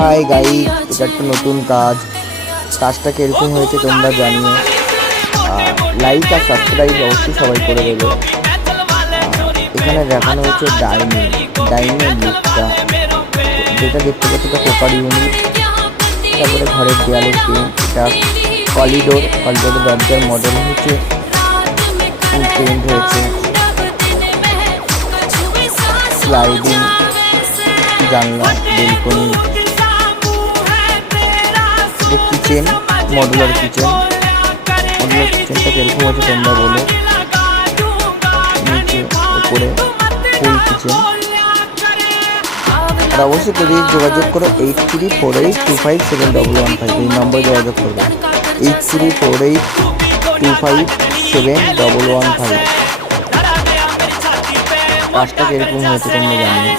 Hi guys, এটা একটা নতুন কাজটা কিরকম হয়েছে তোমরা জানিও। লাইক আর সাবস্ক্রাইব অবশ্যই সবাই করে দেবে। এখানে দেখানো হচ্ছে ডাইনিং লুকটা, যেটা দেখতে পাচ্ছি এটা কোপার ইউনিট। তারপরে ঘরের দেয়ালের পেন্ট, এটা কলিডোরের দরজার মডেল হচ্ছে পেন্ট হয়েছে। স্লাইডিং জানলা, বেলকনি, কিচেন, মডুলার কিচেনটা কিরকম হচ্ছে তোমরা বলো। নিচে উপরে ফুল কিচেন। আর অবশ্যই প্লিজ যোগাযোগ করো 8348257115, এই নম্বরে যোগাযোগ করবে 8348257115। কাজটা কিরকম হয়েছে তোমরা জানিও।